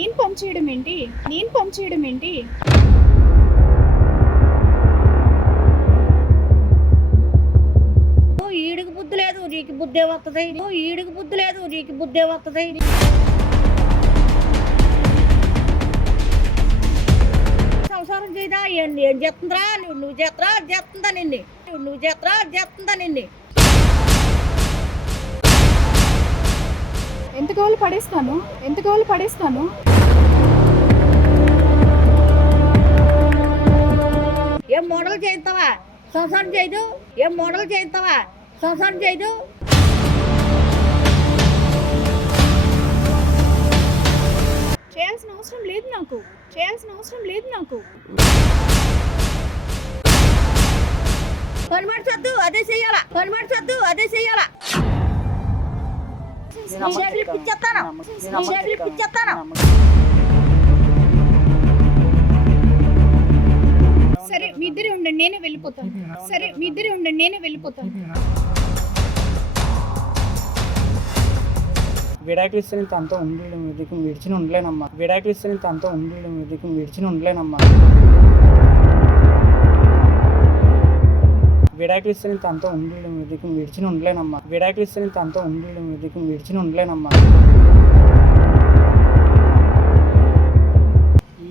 నేను పంచేయడం ఏంటి? నేను పంచేయడం ఏంటి? ఈడికి బుద్ధి లేదు నీకు బుద్ధే వస్తుంది ఈడికి బుద్ధి లేదు నీకు బుద్ధే వస్తుంది సంసారం చేయదా ఏం ఏం చేస్తుందిరా? నువ్వు నువ్వు అది చేస్తుందా నిన్ను? నువ్వు నువ్వు అది చేస్తుందా నిన్ను? ఎంత కావాలి పడేస్తాను? ఎంత కావాలి పడేస్తాను? ఏం మోడల్ చేయిస్తావా? సంసారం చేయదు? ఏం మోడల్ చేయిస్తావా? సంసారం చేయదు? చేయాల్సిన అవసరం లేదు నాకు. చేయాల్సిన అవసరం లేదు నాకు. పని మార్చొద్దు అదే చెయ్యాలా పని మార్చొద్దు అదే చెయ్యాలా నీ షేపులు ఇప్పించేస్తాను. నీ షేపులు ఇప్పించేస్తాను. సరే మీ ఇద్దరే ఉండండి నేనే వెళ్ళిపోతాను. సరే మీ ఇద్దరే ఉండండి నేనే వెళ్ళిపోతాను. విడాకులు ఇస్తే నేను తనతో ఉండలేను మీదకి విడిచిన ఉండలేనమ్మా. విడాకులు ఇస్తే నేను తనతో ఉండలేను మీదకి విడిచిన ఉండలేనమ్మా. విడాకులు ఇస్తే నేను తనతో ఉండలేను మీదకి విడిచిన ఉండలేనమ్మా. విడాకులు ఇస్తే నేను తనతో ఉండలేను మీదకి విడిచిన ఉండలేనమ్మా.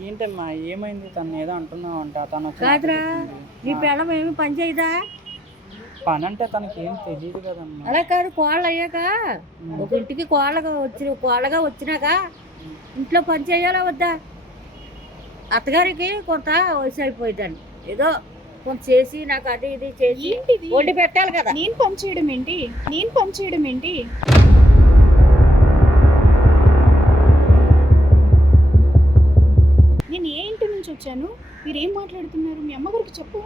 ఏంటమ్మా ఏమైంది? తను ఏదో అంటున్నావు అంట తను కాదురా. నీ పిల్లం ఏమి పని చేయదా? పని అంటే తనకి ఏం తెలియదు కదమ్మా. అలా కాదు కోళ్ళు అయ్యాక. ఒక ఇంటికి కోళ్ళగా వచ్చిన కోళ్ళగా వచ్చినాక ఇంట్లో పని చేయాలా వద్దా? అత్తగారికి కొంత వయసు అయిపోయిందండి ఏదో కొంత చేసి నాకు అది ఇది చేసి ఏంటిది? వండి పెట్టాలి కదా. నేను పని చేయడం ఏంటి? నేను పని చేయడం ఏంటి? నేను ఏ ఇంటి నుంచి వచ్చాను? మీరు ఏం మాట్లాడుతున్నారు? మీ అమ్మగారికి చెప్పు.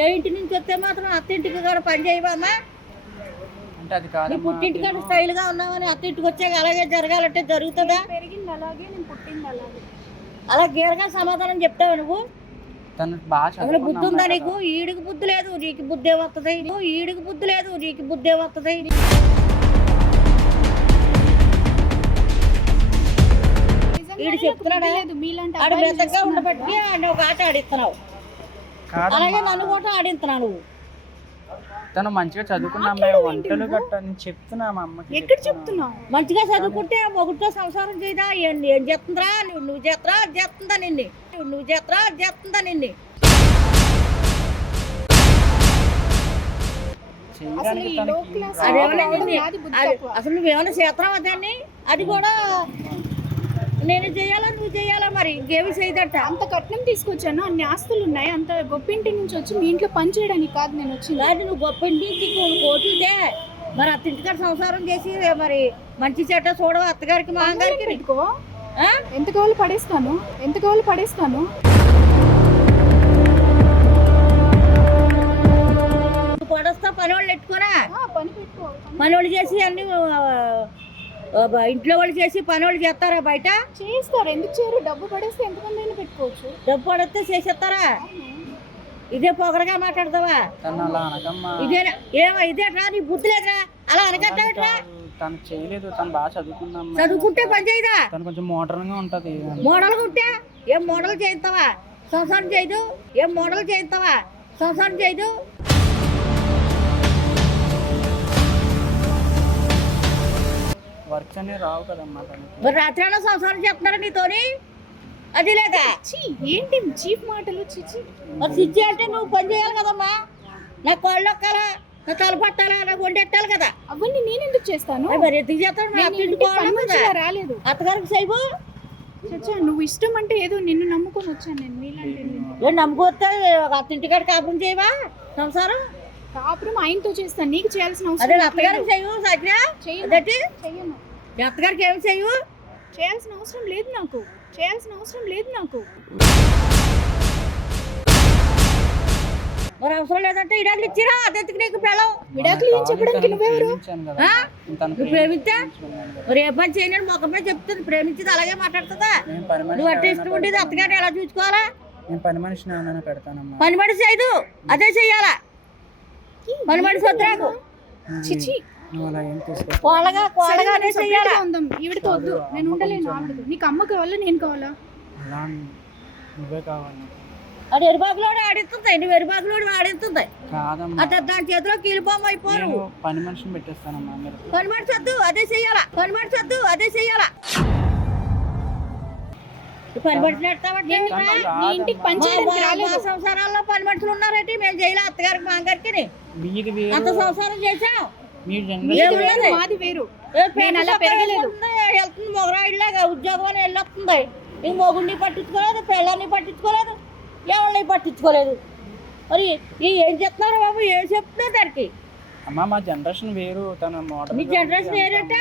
ఏ ఇంటి నుంచి వస్తే మాత్రం అత్త ఇంటికి కూడా పని చేయవమ్మా. అంటే అది నీ కాదమ్మా పుట్టింటికాడ స్టైల్గా ఉన్నామని అత్త ఇంటికి వచ్చాక అలాగే జరగాలంటే జరుగుతుందా? పెరిగింది అలాగే నేను పుట్టింది అలాగే. అలా గీరగా సమాధానం చెప్తావు నువ్వు? తను బాగా అసలు బుద్ధి ఉందా నీకు? ఈడికి బుద్ధి లేదు నీకు బుద్ధే వస్తుంది నువ్వు ఈడికి బుద్ధి లేదు నీకు బుద్ధే వస్తుంది వీడు చెప్తున్నాడా? ఆడు ఉండబట్టి ఒక ఆట ఆడిస్తున్నావు. అలాగే నన్ను కూడా ఆడిస్తున్నావు నువ్వు. తను మంచిగా చదువుకున్న అమ్మాయి వంటలు నువ్వు? గట్ట నేను చెప్తున్నా మా అమ్మకి ఎక్కడ చెప్తున్నా. చెప్తున్నావు? మంచిగా చదువుకుంటే మొగుడితో సంసారం చేయదా? ఏం ఏం చేస్తుందిరా? నువ్వు నువ్వు చేత్తరా? అది చేస్తుందా నిన్ను? నువ్వు నువ్వు చేత్తరా? అది చేస్తుందా నిన్ను? అసలు ఈ అదేమన్నా నిన్ను- అది- తక్కువ. అసలు నువ్వేమైనా చేస్తున్నావా దాన్ని? అది కూడా నేను చేయాలా నువ్వు చేయాలా మరి? ఇంకేమి చేయదట అంత కట్నం తీసుకొచ్చాను. అన్ని ఆస్తులు ఉన్నాయి. అంత గొప్పింటి నుంచి వచ్చి మీ ఇంట్లో పని చేయడానికి కాదు నేను వచ్చింది. కాదు నువ్వు గొప్ప ఇంటికి కోచుదే మరి అత్తింటికాడ సంసారం చేసి మరి. మంచి చెడ్డ చూడవు అత్తగారికి మా గారికి పెట్టుకో? ఎంత కావాలి పడేస్తాను. ఎంత కావాలి పడేస్తాను. పడొస్తా పని వాళ్ళు ఎట్టుకోరా ఆ, పని పెట్టుకో. పని వాళ్ళు చేసి అన్ని ఇంట్లో వాళ్ళు చేసి పని వాళ్ళు చేస్తారా బయట? చేస్తారు. ఎందుకు చేయరు? డబ్బు పడేస్తే ఎంతమంది అయినా పెట్టుకోవచ్చు. డబ్బు పడితే చేసేస్తారా? ఇదే పొగరగా మాట్లాడతావా? ఇదేనా ఏమో ఇదేట్రా నీ బుద్ధి లేదురా. అలా అనకట్టా కాదు, తను చేయలేదు. తను బాగా చదువుకున్న. చదువుకుంటే పని చేయదా? తను కొంచెం మోడర్న్గా ఉంటది. మోడల్గా ఉంటే ఏం మోడల్ చేయిస్తావా? సంసారం చేయదు? ఏం మోడల్ చేయిస్తావా? సంసారం చేయదు? వర్క్స్ అనేవి రావు కదమ్మా మరి రాత్రి సంసారం చేస్తున్నారా నీతోని? అది లేదా? ఛీ, ఏంటి చీప్ మాటలు? చిచి మరి సిద్ధి అంటే నువ్వు పని చేయాలి కదమ్మా. నా కోళ్ళు ఎక్కాలా నా తల పట్టాలా? నాకు వండెట్టాలి కదా? అవన్నీ నేను ఎందుకు చేస్తాను? మరి ఎందుకు రాలేదు. అత్తగారికి సైబు? చచ్చా నువ్వు ఇష్టం అంటే ఏదో నిన్ను నమ్ముకొని వచ్చాను నేను మీలాంటి నమ్ముకొస్తే అత్తింటికాడ కాపురం చేయవా? సంసారం? కాపురం ఆయనతో చేస్తాను నీకు చేయాల్సిన అదే అవసరం అత్తగారికి. చేయవు సజ్జా చెయ్యను అదటి? చెయ్యను. మీ అత్తగారికి ఏమి చేయవు చేయాల్సిన అవసరం లేదు నాకు. చేయాల్సిన అవసరం లేదు నాకు. మరి అవసరం లేదంటే ఇడాకులు ఇచ్చిరా? అదెందుకు నీకు పిల్లలు విడాకులు ఏం చెప్పడానికి నువ్వెవరు? కదా. మరి ఏ పని చేయని మొక్కమే చెప్తుంది. ప్రేమించింది అలాగే మాట్లాడుతుందా? నేను పని మనిషి నువ్వు అంటే ఎవరైనా ఇష్టం ఉండేది పెడతాను. అత్తగారు ఎలా చూసుకోవాలా? నేను పని మనిషిని పెడతానమ్మా? పని మనిషి చేయదు. అదే చెయ్యాలా? పని మనిషి వద్దురాకు చిచి. నువ్వు అలా ఏం తీసుకో కోళ్ళగా కోళ్ళగా అదే సరే, చెయ్యాలా separate గా ఉందాం. ఈవిడతో వద్దు. నేను ఉండలేను ఆవిడతో. నీకు అమ్మ కావాలా? నేను కావాలా? నువ్వే కావాలి అది ఎరుబాగులోడు ఆడిస్తుంది నువ్వు ఎరుబాగులోడు ఆడిస్తుంది అట్లా దాని చేతిలో కీలిపోమ్మ అయిపోరు. నేను పని మనిషిని పెట్టేస్తానమ్మా పని మనిషి అదే చెయ్యాలా? పని మనిషి అదే చెయ్యాలా? సంసారాల్లో పని మనుషులు ఉన్నారంటే? మేము చేయలే అత్తగారికి మా గారికి అంత సంసారం చేసాం మీది జనరేషన్ వేరు. లేదు. మాది వేరు. ఏ నేను అలా పెద్ద పెరగలేదు. వెళ్తుంది, మొగరాయిలాగా ఉద్యోగం అని వెళ్ళొస్తుంది ఈ మొగుడిని పట్టించుకోలేదు పిల్లల్ని పట్టించుకోలేదు ఎవరిని పట్టించుకోలేదు. మరి ఈ ఏం చెప్తున్నారు బాబు? ఏం చెప్తున్నారు దానికి? అమ్మా మా జనరేషన్ వేరు. తన మోడల్ మీ generation వేరేట?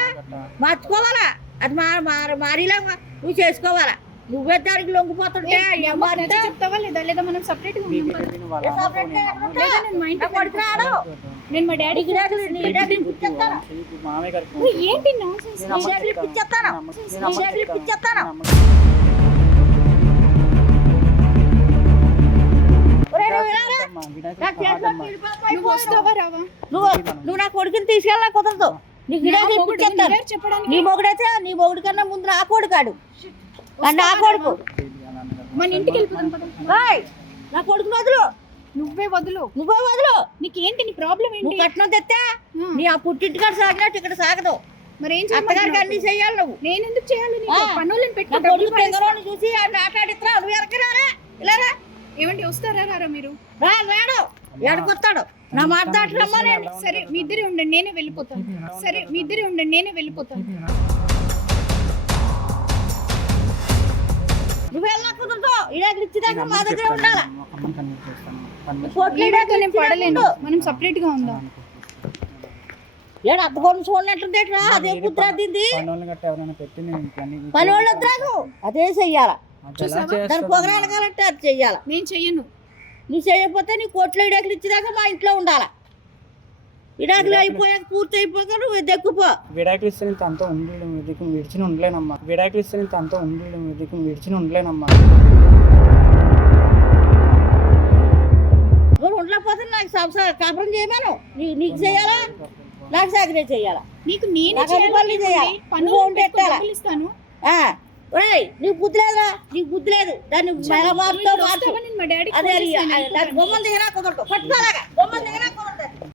మార్చుకోవాలా? అది మా మారి మారిలా నువ్వు చేసుకోవాలా? నువ్వే దానికి లొంగిపోతుంటే? చెప్తావా లేదా? లేదా మనం సెపరేట్గా నేను మా డాడీకి ఏంటి నువ్వు నా. వస్తావా రావా? నువ్వు నువ్వు కొడుకుని తీసుకెళ్ళా కుదరదు. నీకు చెప్పడానికి నీ మొగుడైతే నీ మొగుడు కన్నా ముందు నా కొడుకాడు నా కొడుకు. మన ఇంటికి వెళ్ళిపోతాం నా కొడుకుని వదులు. నువ్వే వదులు. నువ్వే వదులు. నీకేంటి నీ ప్రాబ్లం నువ్వు ఏంటి కట్నం తెస్తే ఆ, నీ ఆ పుట్టింటికాడ సాగినట్టు ఇక్కడ సాగదు. మరి ఏం అత్తగారికి అన్ని చెయ్యాలి నువ్వు. నేను ఎందుకు చేయాలి ఆ. పనులను నా పెట్టి కొడుకు. తెంగరోని చూసి ఆటాడిస్తా నువ్వు ఎరకరారా ఇలా రా. ఏమండి వస్తారా రారా మీరు? రాడు. ఎడకొస్తాడు నా మాట దాటి రమ్మనండి సరే మీ ఇద్దరే ఉండండి నేనే వెళ్ళిపోతాను. సరే మీ ఇద్దరే ఉండండి నేనే వెళ్ళిపోతాను. నువ్వు మా దగ్గర ఉండాలా? నేను పడలేను. మనం సపరేట్గా ఉందాం ఏడు చూడనట్టుంది అదే కుదిరాదింది పని వాళ్ళు అదే చెయ్యాలా? దాని చేస్తావు? పొగరాలగాలంటే అది చెయ్యాలా? నేను చెయ్యను. నువ్వు చేయకపోతే నీ కోట్లు ఇడాకులు ఇచ్చేదాకా మా ఇంట్లో ఉండాలా? ఇడాకులు అయిపోయాక పూర్తి అయిపోయాక నువ్వు దెక్కుపో విడాకులు ఇస్తే నేను తనతో ఉండలేను ఇది విడిచిన ఉండలేనమ్మా. విడాకులు ఇస్తే నేను తనతో ఉండలేను ఇది విడిచిన ఉండలేనమ్మా. ఉండలేకపోతే నాకు సంసారం కాపురం చేయమను. నీ- నీకు చేయాలా? నాకు సాగరే చేయాలా? నీకు నేనే పనులు చేయాలి. పనులు ఇస్తాను ఆ, ఒరేయ్ నీకు బుద్ధి లేదురా? నీకు బుద్ధి లేదు. దాన్ని నువ్వు మార్చు. అదే దాని బొమ్మను దిగినా కుదరదు. పట్టుకోలాగా. బొమ్మను దిగినా